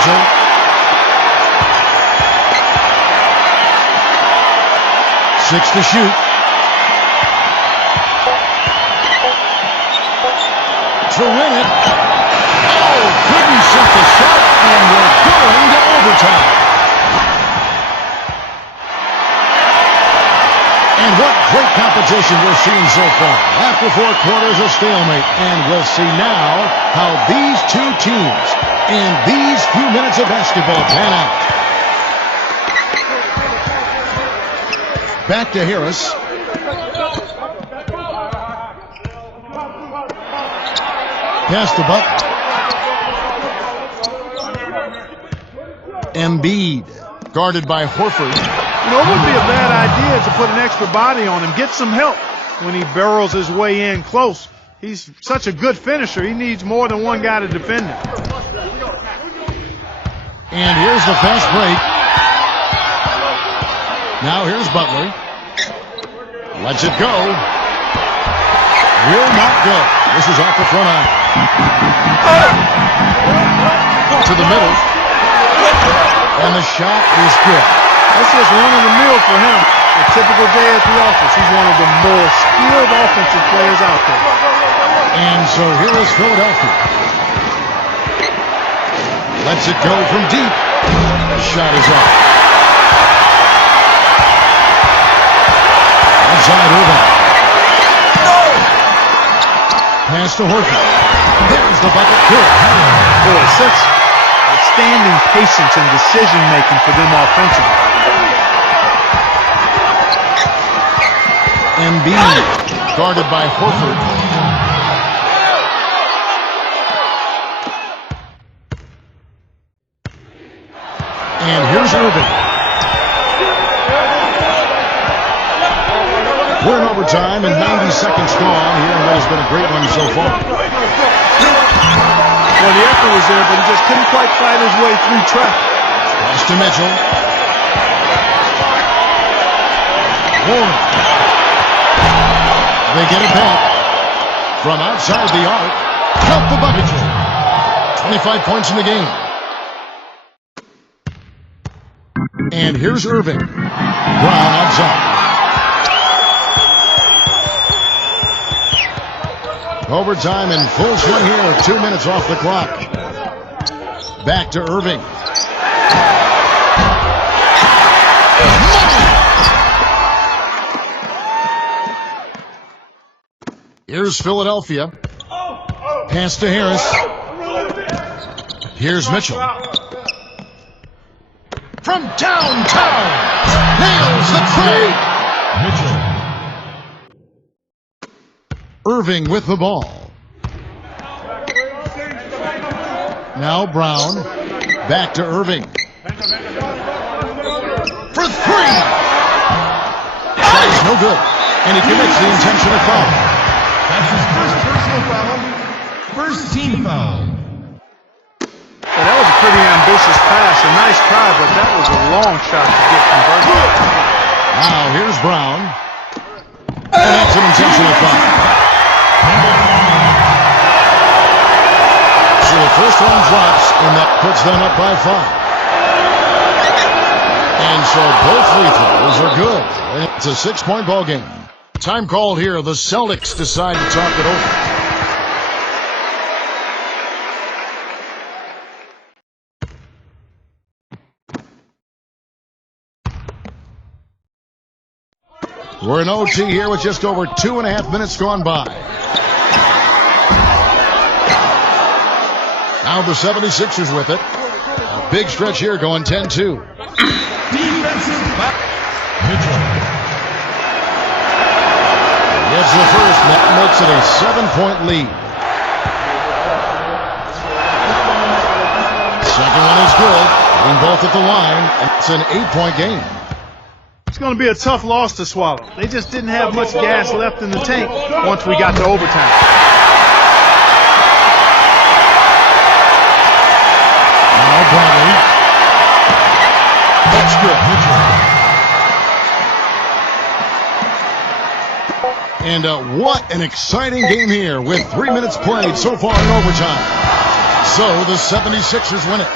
Mitchell. Six to shoot. To win it. Oh, couldn't set the shot, and we're going to overtime. And what great competition we're seeing so far. After 4 quarters, a stalemate. And we'll see now how these two teams in these few minutes of basketball pan out. Back to Harris. Pass to Butler. Embiid, guarded by Horford. You know, it wouldn't be a bad idea to put an extra body on him, get some help when he barrels his way in close. He's such a good finisher. He needs more than one guy to defend him. And here's the fast break. Now here's Butler. Lets it go. Will not go. This is off the front eye. To the middle. And the shot is good. That's just run-of-the-mill for him. A typical day at the office. He's one of the more skilled offensive players out there. And so here is Philadelphia. Lets it go from deep. The shot is off. Inside Irving. Pass to Horford. There's the bucket. Good. Boy, such outstanding patience and decision-making for them offensively. Embiid, guarded by Horford. And here's Irving. We're in overtime and 90 seconds gone here, and that has been a great one so far. Well, the effort was there, but he just couldn't quite fight his way through traffic. Pass to Mitchell. Warren. They get it back from outside the arc. Count the bucket. 25 points in the game. And here's Irving. Brown outside. Overtime in full swing here. 2 minutes off the clock. Back to Irving. Here's Philadelphia. Pass to Harris. Here's Mitchell. From downtown. Nails the three. Mitchell. Irving with the ball. Now Brown. Back to Irving. For three. Shot is no good. And he commits the intentional foul. That's his first personal foul. First team foul. Well, that was a pretty ambitious pass. A nice try, but that was a long shot to get converted. Now here's Brown. And that's an intentional foul. So the first one drops, and that puts them up by 5. And so both free throws are good. It's a 6-point ball game. Time called here. The Celtics decide to talk it over. We're in OT here with just over 2.5 minutes gone by. Now the 76ers with it. A big stretch here going 10-2. Defensive foul. Mitchell. Gets the first. That makes it a 7-point lead. Second one is good. Getting both at the line. And it's an 8-point game. It's going to be a tough loss to swallow. They just didn't have much gas left in the tank once we got to overtime. Now Bradley. That's good. And what an exciting game here with 3 minutes played so far in overtime. So the 76ers win it.